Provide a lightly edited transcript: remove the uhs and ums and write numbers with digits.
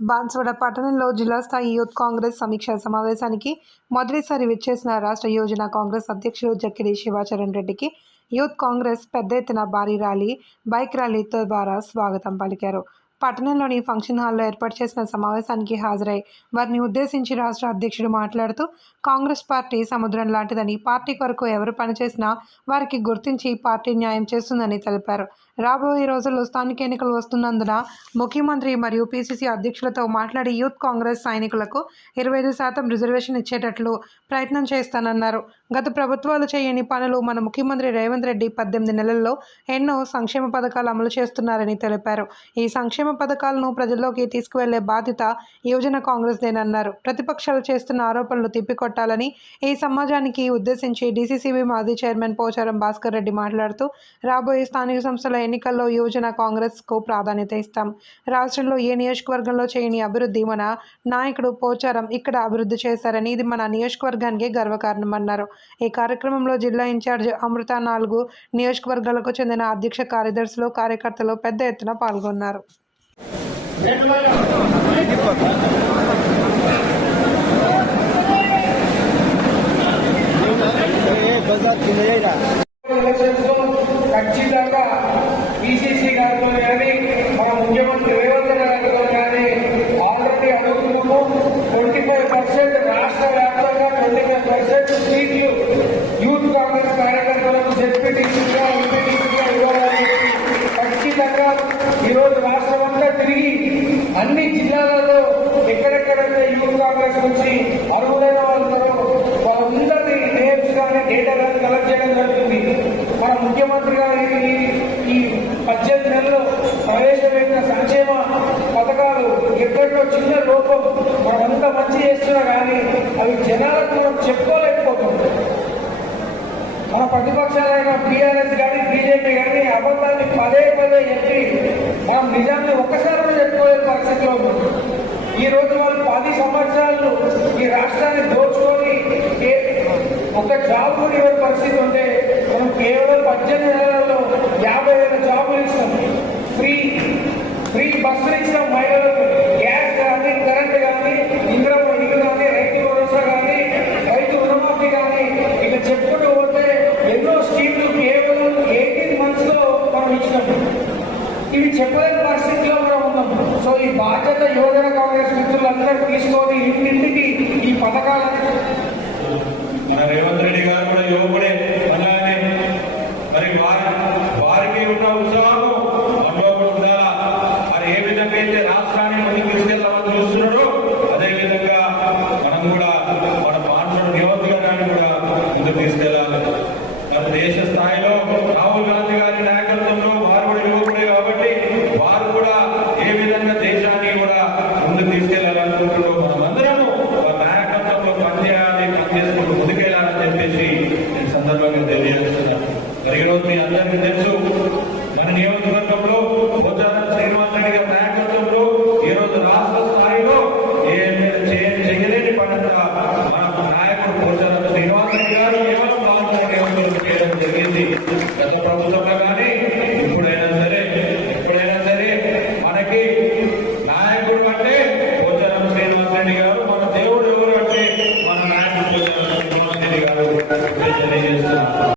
బాన్సువాడ పట్టణంలో జిల్లా స్థాయి యూత్ కాంగ్రెస్ సమీక్షా సమావేశానికి మొదటిసారి విచ్చేసిన రాష్ట్ర యువజన కాంగ్రెస్ అధ్యక్షుడు జక్కిడి శివాచరణ్ రెడ్డికి యూత్ కాంగ్రెస్ పెద్ద ఎత్తున భారీ ర్యాలీ, బైక్ ర్యాలీతో ద్వారా స్వాగతం పలికారు. పట్టణంలోని ఫంక్షన్ హాల్లో ఏర్పాటు చేసిన సమావేశానికి హాజరై వారిని ఉద్దేశించి రాష్ట్ర అధ్యక్షుడు మాట్లాడుతూ, కాంగ్రెస్ పార్టీ సముద్రం లాంటిదని, పార్టీ కొరకు ఎవరు పనిచేసినా వారికి గుర్తించి పార్టీ న్యాయం చేస్తుందని తెలిపారు. రాబోయే రోజుల్లో స్థానిక ఎన్నికలు వస్తున్నందున ముఖ్యమంత్రి మరియు పిసిసి అధ్యక్షులతో మాట్లాడి యూత్ కాంగ్రెస్ సైనికులకు 25% రిజర్వేషన్ ఇచ్చేటట్లు ప్రయత్నం చేస్తానన్నారు. గత ప్రభుత్వాలు చేయని పనులు మన ముఖ్యమంత్రి రేవంత్ రెడ్డి 18 నెలల్లో ఎన్నో సంక్షేమ పథకాలు అమలు చేస్తున్నారని తెలిపారు. ఈ సంక్షేమ పథకాలను ప్రజల్లోకి తీసుకువెళ్లే బాధ్యత యువజన కాంగ్రెస్దేనన్నారు. ప్రతిపక్షాలు చేస్తున్న ఆరోపణలు తిప్పికొట్టాలని ఈ సమాజానికి ఉద్దేశించి డీసీసీబీ మాజీ చైర్మన్ పోచారం భాస్కర్ రెడ్డి మాట్లాడుతూ, రాబోయే స్థానిక సంస్థల ఎన్నికల్లో యువజన కాంగ్రెస్కు ప్రాధాన్యత ఇస్తాం. రాష్ట్రంలో ఏ నియోజకవర్గంలో చేయని అభివృద్ధి మన నాయకుడు పోచారం ఇక్కడ అభివృద్ధి చేశారని, ఇది మన నియోజకవర్గానికి గర్వకారణమన్నారు. ఈ కార్యక్రమంలో జిల్లా ఇన్ఛార్జ్ అమృత 4 నియోజకవర్గాలకు చెందిన అధ్యక్ష కార్యదర్శులు, కార్యకర్తలు పెద్ద ఎత్తున పాల్గొన్నారు. ఖచ్చితంగా పిసిసి గారితో కానీ మన ముఖ్యమంత్రి రేవంత్ గారితో కానీ ఆల్రెడీ అడుగుతున్నాము. 25% రాష్ట్ర వ్యాప్తంగా 25% సీట్లు యూత్ కాంగ్రెస్ కార్యకర్తలకు జెడ్పీటీసీగా, ఎంపీటీసీగా ఇవ్వాలని ఖచ్చితంగా ఈరోజు రాష్ట్రం అంతా తిరిగి అన్ని జిల్లాలలో ఎక్కడెక్కడైతే యూత్ కాంగ్రెస్ నుంచి అర్హులైన వాళ్ళతో వాళ్ళందరినీ నేమ్స్ కానీ డేటా కానీ కలెక్ట్ చేయడం జరుగుతుంది. మన ముఖ్యమంత్రి గారు ఈ 18 నెలల్లో ప్రవేశపెట్టిన సంక్షేమ పథకాలు ఎక్కడో చిన్న లోపం మనమంతా మంచి చేస్తున్నా కానీ అవి జనాలకు మనం చెప్పుకోలేకపోతుంది. మన ప్రతిపక్షాలైన టీఆర్ఎస్ కానీ బీజేపీ కానీ అబద్ధాన్ని పదే పదే చెప్పి మనం నిజాన్ని ఒక్కసారి చెప్పుకోలేని పరిస్థితిలో ఉంది. ఈ రోజు వాళ్ళు 10 సంవత్సరాలు ఈ రాష్ట్రాన్ని దోచుకొని ఒక జాబ్ కూడా ఇవ్వని పరిస్థితి ఉంటే మనం కేవలం 18 నెలలలో 50,000 జాబులు ఇస్తాం. ఫ్రీ బస్సులు ఇస్తాం. మహిళలకు గ్యాస్ కానీ, కరెంట్ కానీ, ఇంద్రమ్మ ఇల్లు కానీ, రైతు భరోసా కానీ, రైతు రుణమాఫీ కానీ, ఇక చెప్పుకుంటూ పోతే ఎన్నో స్కీమ్లు కేవలం 18 months లో మనం ఇచ్చినాం. ఇవి చెప్పలేని పరిస్థితిలో మనం ఉన్నాం. సో ఈ బాధ్యత యువజన కాంగ్రెస్ మిత్రులందరూ తీసుకొని ఇంటింటికి ఈ పథకాలను మన రేవంత్ రెడ్డి గారు కూడా యువకుడే, అలానే మరి వారికి ఉన్న ఉత్సాహము మనలో కూడా ఉండాలా. మరి ఏ విధంగా అయితే రాష్ట్రాన్ని ముందుకు తీసుకెళ్తామని చూస్తున్నాడో అదేవిధంగా మనం కూడా మన బాన్సువాడ నియోజకవర్గాన్ని కూడా ముందుకు తీసుకెళ్లాలి. మన దేశ స్థాయిలో రాహుల్ గాంధీ గారి నాయకత్వంలో వారు కూడా యువకుడే కాబట్టి వారు కూడా ఏ విధంగా దేశాన్ని కూడా ముందుకు తీసుకెళ్లాలనుకుంటున్నారో మనమందరము వారి నాయకత్వంలో పనిచేసుకుంటూ ముందుకెళ్లాలని చెప్పేసి నేను సందర్భంగా తెలియజేస్తున్నాను. మరి ఈరోజు మీ అందరికీ తెలుసు, మన నియోజకవర్గంలో పోచారం శ్రీనివాస్ రెడ్డి గారి నాయకత్వంలో ఈరోజు రాష్ట్ర స్థాయిలో చేయలేని పనంతా మన నాయకుడు పోచారం శ్రీనివాస్ రెడ్డి గారు కేవలం చేయడం జరిగింది. గత ప్రభుత్వంలో